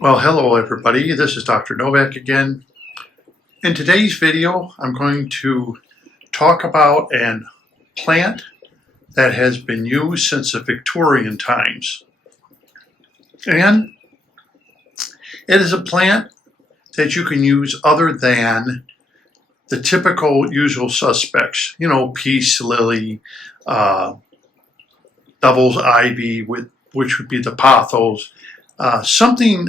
Well, hello everybody, this is Dr. Novak again. In today's video, I'm going to talk about a plant that has been used since the Victorian times. And it is a plant that you can use other than the typical usual suspects, peace lily, devil's ivy, which would be the pothos, something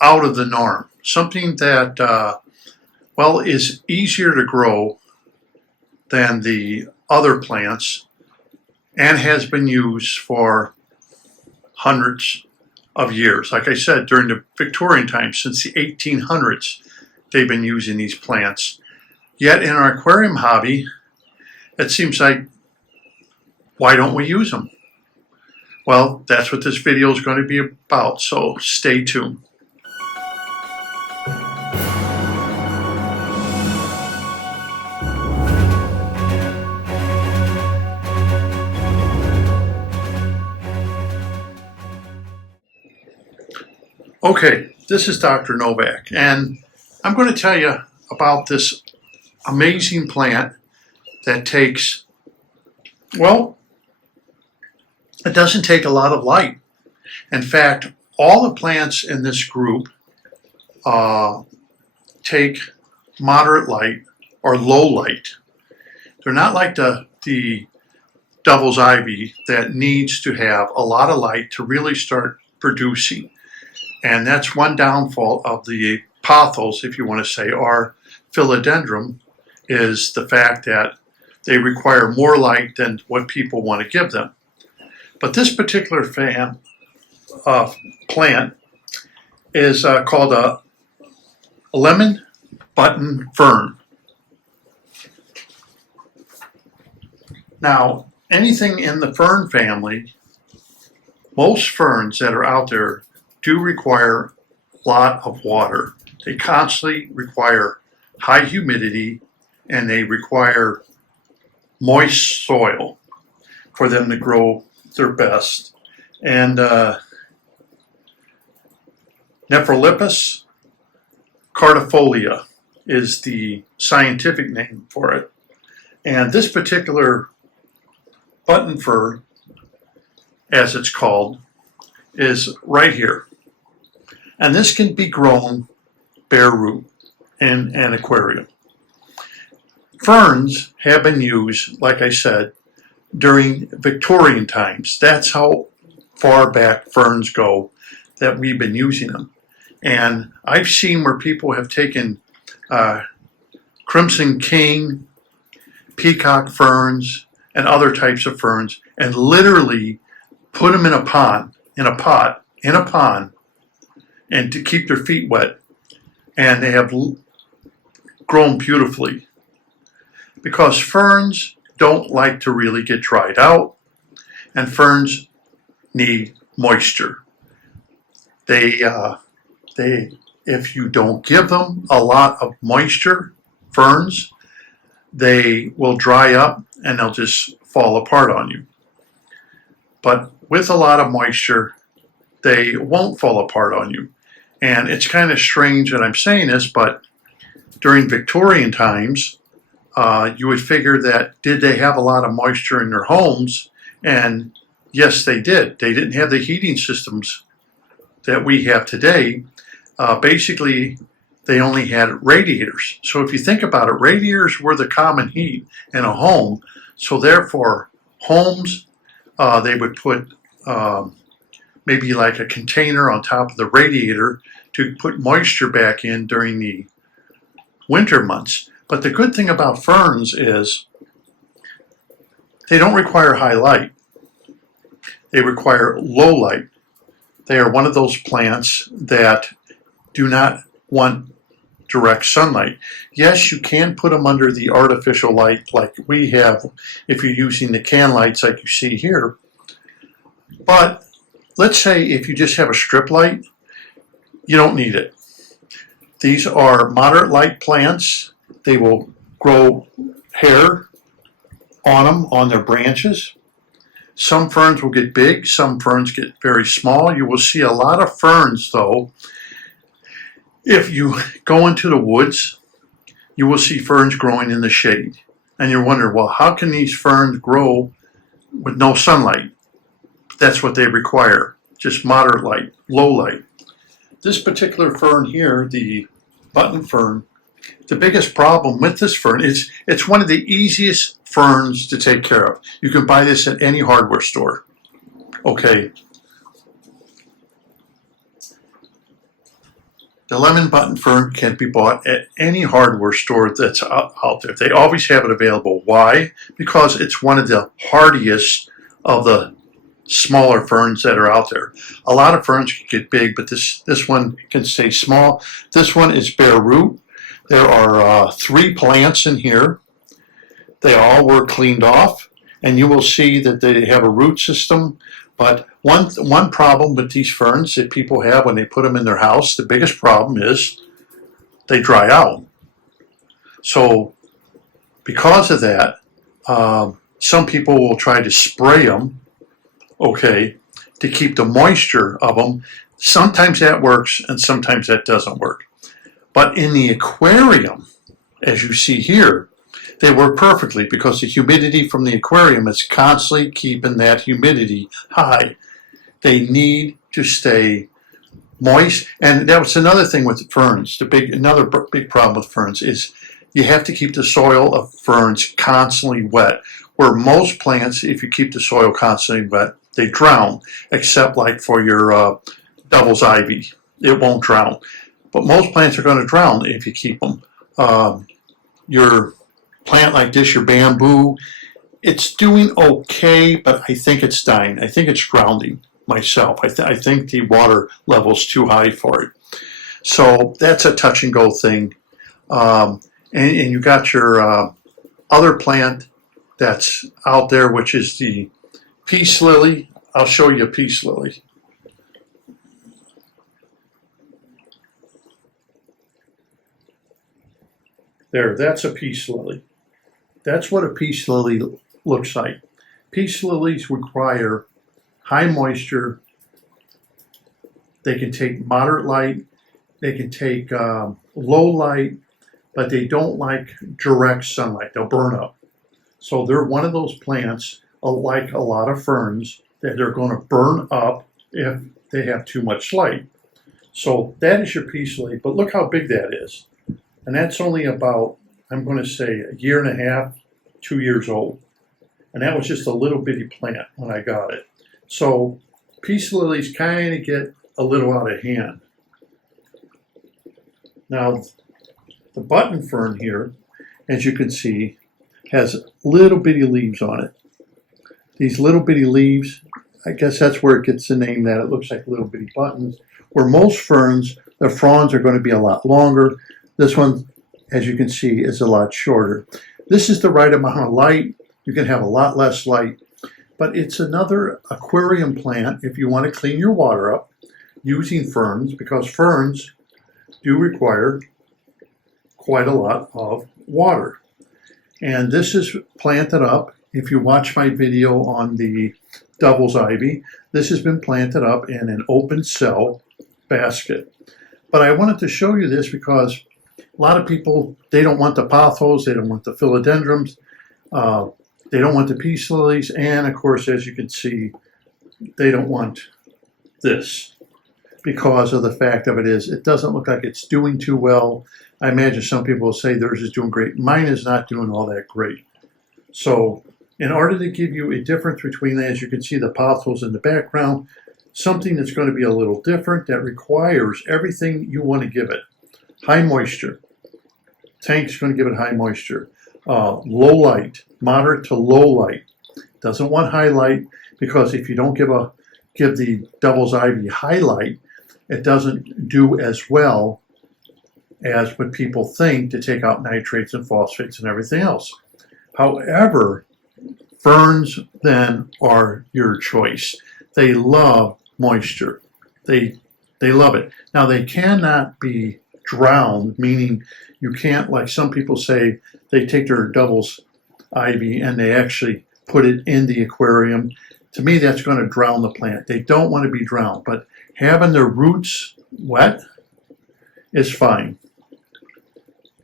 out of the norm, something that, is easier to grow than the other plants and has been used for hundreds of years. Like I said, during the Victorian times, since the 1800s, they've been using these plants. Yet in our aquarium hobby, it seems like, why don't we use them? Well, that's what this video is going to be about, so stay tuned. Okay, this is Dr. Novak, and I'm going to tell you about this amazing plant that takes, it doesn't take a lot of light. In fact, all the plants in this group take moderate light or low light. They're not like the devil's ivy that needs to have a lot of light to really start producing. And that's one downfall of the pothos, if you want to say, or philodendron, is the fact that they require more light than what people want to give them. But this particular plant is called a Lemon Button Fern. Now, anything in the fern family, most ferns that are out there do require a lot of water. They constantly require high humidity and they require moist soil for them to grow their best. And Nephrolepis cardifolia is the scientific name for it. And this particular button fern, as it's called, is right here. And this can be grown bare root in an aquarium. Ferns have been used, like I said, during Victorian times. That's how far back ferns go that we've been using them. And I've seen where people have taken Crimson King, peacock ferns, and other types of ferns and literally put them in a pot, and to keep their feet wet. And they have grown beautifully. Because ferns don't like to really get dried out, and ferns need moisture. If you don't give them a lot of moisture, ferns, they will dry up and they'll just fall apart on you. But with a lot of moisture, they won't fall apart on you. And it's kind of strange that I'm saying this, but during Victorian times, you would figure that did they have a lot of moisture in their homes? And yes, they did. They didn't have the heating systems that we have today. Basically, they only had radiators. So if you think about it, radiators were the common heat in a home. So therefore, homes, they would put maybe like a container on top of the radiator to put moisture back in during the winter months. But the good thing about ferns is they don't require high light. They require low light. They are one of those plants that do not want direct sunlight. Yes, you can put them under the artificial light like we have if you're using the can lights like you see here. But let's say if you just have a strip light, you don't need it. These are moderate light plants. They will grow hair on them, on their branches. Some ferns will get big, some ferns get very small. You will see a lot of ferns, though, If you go into the woods, you will see ferns growing in the shade. And you're wondering, well, how can these ferns grow with no sunlight? That's what they require, just moderate light, low light. This particular fern here, the button fern, the biggest problem with this fern is it's one of the easiest ferns to take care of. You can buy this at any hardware store. Okay. The lemon button fern can be bought at any hardware store that's out there. They always have it available. Why? Because it's one of the hardiest of the smaller ferns that are out there. A lot of ferns can get big, but this one can stay small. This one is bare root. There are 3 plants in here. They all were cleaned off, and you will see that they have a root system. But one problem with these ferns that people have when they put them in their house, the biggest problem is they dry out. So because of that, some people will try to spray them, okay, to keep the moisture of them. Sometimes that works and sometimes that doesn't work. But in the aquarium, as you see here, they work perfectly because the humidity from the aquarium is constantly keeping that humidity high. They need to stay moist. And that was another thing with ferns. Another big problem with ferns is you have to keep the soil of ferns constantly wet. Where most plants, if you keep the soil constantly wet, they drown, except like for your devil's ivy. It won't drown. But most plants are going to drown if you keep them. Your plant like this, your bamboo, it's doing okay, but I think it's dying. I think it's drowning myself. I think the water level's too high for it. So that's a touch and go thing. And you got your other plant that's out there, which is the peace lily. I'll show you a peace lily. There, that's a peace lily. That's what a peace lily looks like. Peace lilies require high moisture. They can take moderate light. They can take low light, but they don't like direct sunlight. They'll burn up. So they're one of those plants, like a lot of ferns, that they're going to burn up if they have too much light. So that is your peace lily, but look how big that is. And that's only about, I'm going to say, 1.5 years, 2 years old. And that was just a little bitty plant when I got it. So peace lilies kind of get a little out of hand. Now, the button fern here, as you can see, has little bitty leaves on it. These little bitty leaves, I guess that's where it gets the name that it looks like little bitty buttons. Where most ferns, the fronds are going to be a lot longer. This one, as you can see, is a lot shorter. This is the right amount of light. You can have a lot less light, but it's another aquarium plant if you want to clean your water up using ferns, because ferns do require quite a lot of water. And this is planted up. If you watch my video on the devil's ivy, this has been planted up in an open cell basket. But I wanted to show you this because a lot of people, they don't want the pothos, they don't want the philodendrons, they don't want the peace lilies, and of course, as you can see, they don't want this because of the fact of it is, it doesn't look like it's doing too well. I imagine some people will say theirs is doing great. Mine is not doing all that great. So in order to give you a difference between that, as you can see the pothos in the background, something that's going to be a little different that requires everything you want to give it. High moisture. Tank's going to give it high moisture. Low light, moderate to low light. Doesn't want high light because if you don't give the devil's ivy high light, it doesn't do as well as what people think to take out nitrates and phosphates and everything else. However, ferns then are your choice. They love moisture. They love it. Now they cannot be drowned, meaning you can't, like some people say, they take their devil's ivy and they actually put it in the aquarium. To me, that's going to drown the plant. They don't want to be drowned, but having their roots wet is fine.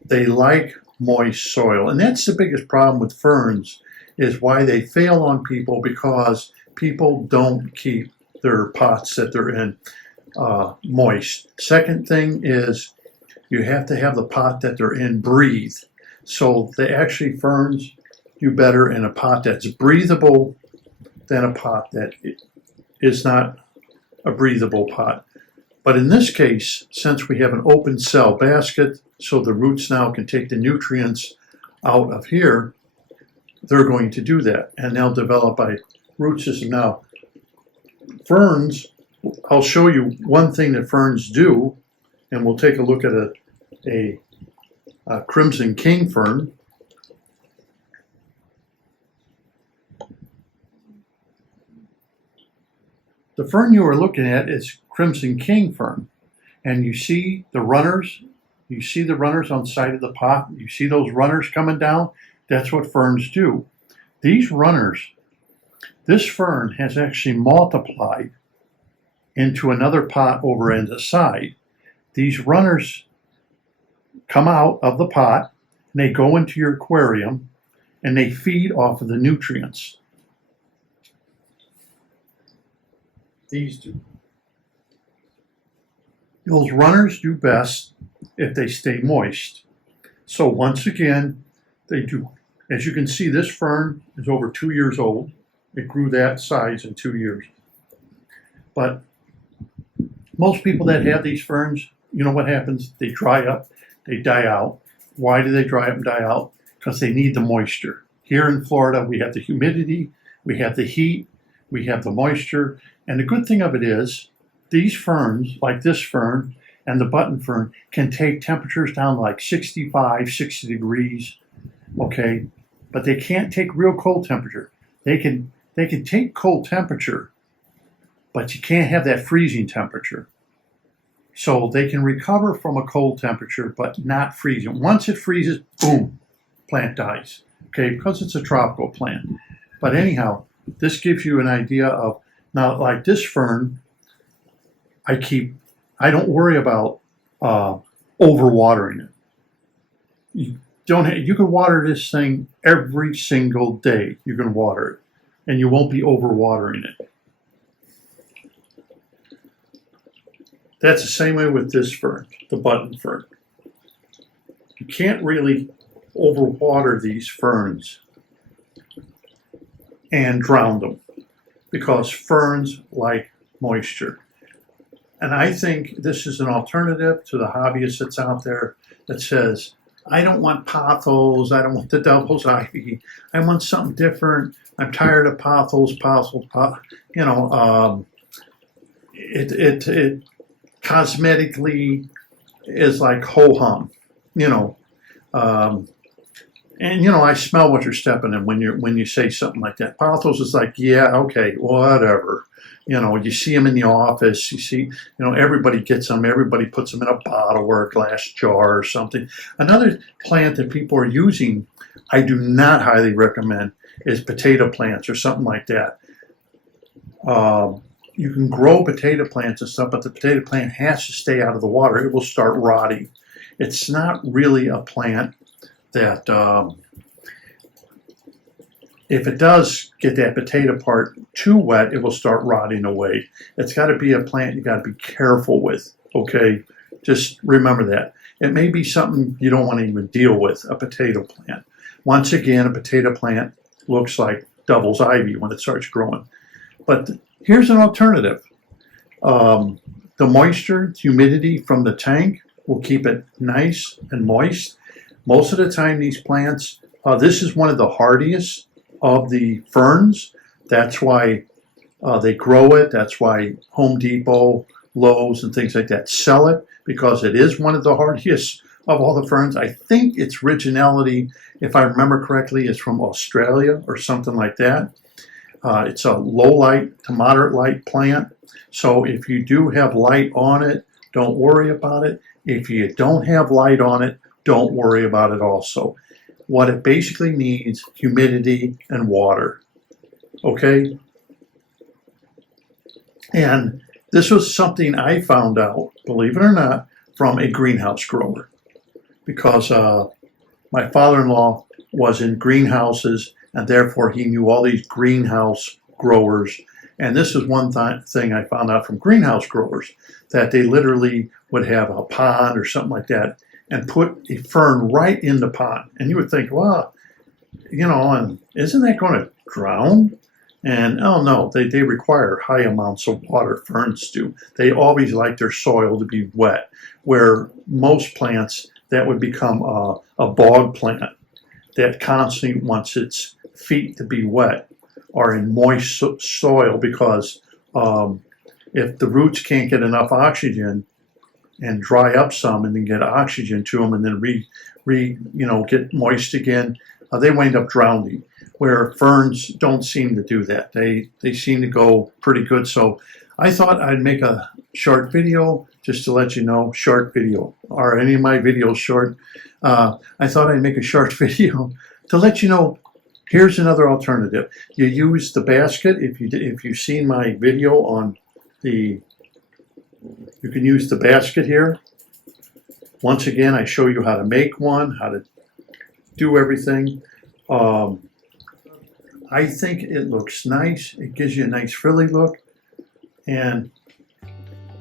They like moist soil, and that's the biggest problem with ferns, is why they fail on people, because people don't keep their pots that they're in moist. Second thing is you have to have the pot that they're in breathe. So ferns do better in a pot that's breathable than a pot that is not a breathable pot. But in this case, since we have an open cell basket, so the roots now can take the nutrients out of here, they're going to do that, and they'll develop a root system. Now, ferns, I'll show you one thing that ferns do, and we'll take a look at a crimson king fern. The fern you are looking at is crimson king fern, and you see the runners. You see the runners on the side of the pot. You see those runners coming down. That's what ferns do. These runners, this fern has actually multiplied into another pot over on the side. These runners come out of the pot, and they go into your aquarium, and they feed off of the nutrients. These do. Those runners do best if they stay moist. So once again, they do. As you can see, this fern is over 2 years old. It grew that size in 2 years. But most people that have these ferns, you know what happens? They dry up, they die out. Why do they dry up and die out? Because they need the moisture. Here in Florida, we have the humidity, we have the heat, we have the moisture. And the good thing of it is, these ferns, like this fern and the button fern, can take temperatures down like 65, 60 degrees, okay? But they can't take real cold temperature. They can take cold temperature, but you can't have that freezing temperature. So they can recover from a cold temperature, but not freezing. Once it freezes, boom, plant dies, okay? Because it's a tropical plant. But anyhow, this gives you an idea of, now like this fern, I don't worry about overwatering it. You can water this thing every single day. You can water it, and you won't be overwatering it. That's the same way with this fern, the button fern. You can't really overwater these ferns and drown them, because ferns like moisture. And I think this is an alternative to the hobbyist that's out there that says, I don't want Pothos, I don't want the devil's ivy, I want something different. I'm tired of Pothos, you know, it cosmetically is like ho-hum, you know. And you know, I smell what you're stepping in when you say something like that. Pothos is like, yeah, okay, whatever. You know, you see them in the office. You see, you know, everybody gets them. Everybody puts them in a bottle or a glass jar or something. Another plant that people are using, I do not highly recommend, is potato plants or something like that. You can grow potato plants and stuff, but the potato plant has to stay out of the water. It will start rotting. It's not really a plant that if it does get that potato part too wet, it will start rotting away. It's got to be a plant you got to be careful with, okay? Just remember that. It may be something you don't want to even deal with, a potato plant. Once again, a potato plant looks like devil's ivy when it starts growing. But here's an alternative. The moisture, humidity from the tank will keep it nice and moist. Most of the time, these plants, this is one of the hardiest of the ferns. That's why they grow it. That's why Home Depot, Lowe's, and things like that sell it, because it is one of the hardiest of all the ferns. I think its originality, if I remember correctly, is from Australia or something like that. It's a low light to moderate light plant. So if you do have light on it, don't worry about it. If you don't have light on it, don't worry about it also. What it basically needs, humidity and water, okay? And this was something I found out, believe it or not, from a greenhouse grower, because my father-in-law was in greenhouses, and therefore he knew all these greenhouse growers. And this is one thing I found out from greenhouse growers, that they literally would have a pond or something like that and put a fern right in the pond. And you would think, well, you know, and isn't that going to drown? And oh no, they require high amounts of water, ferns do. They always like their soil to be wet, where most plants, that would become a bog plant that constantly wants its feet to be wet or in moist soil, because if the roots can't get enough oxygen and dry up some and then get oxygen to them and then get moist again, they wind up drowning. Where ferns don't seem to do that. They seem to go pretty good. So I thought I'd make a short video just to let you know, short video. Are any of my videos short? I thought I'd make a short video to let you know, here's another alternative. You use the basket. If you've seen my video on you can use the basket here. Once again, I show you how to make one, how to do everything. I think it looks nice. It gives you a nice frilly look, and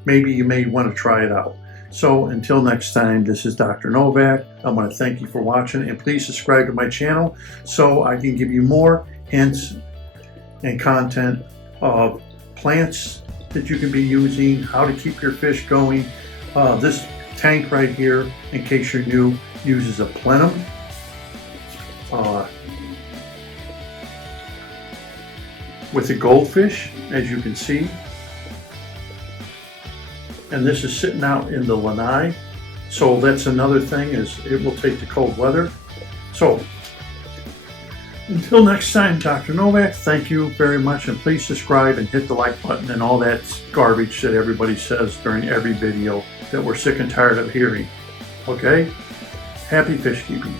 maybe you may want to try it out. So until next time, this is Dr. Novak. I want to thank you for watching, and please subscribe to my channel so I can give you more hints and content of plants that you can be using, how to keep your fish going. This tank right here, in case you're new, uses a plenum. With a goldfish, as you can see. And this is sitting out in the lanai. So that's another thing, is it will take the cold weather. So until next time, Dr. Novak, thank you very much, and please subscribe and hit the like button and all that garbage that everybody says during every video that we're sick and tired of hearing. Okay? Happy fish keeping.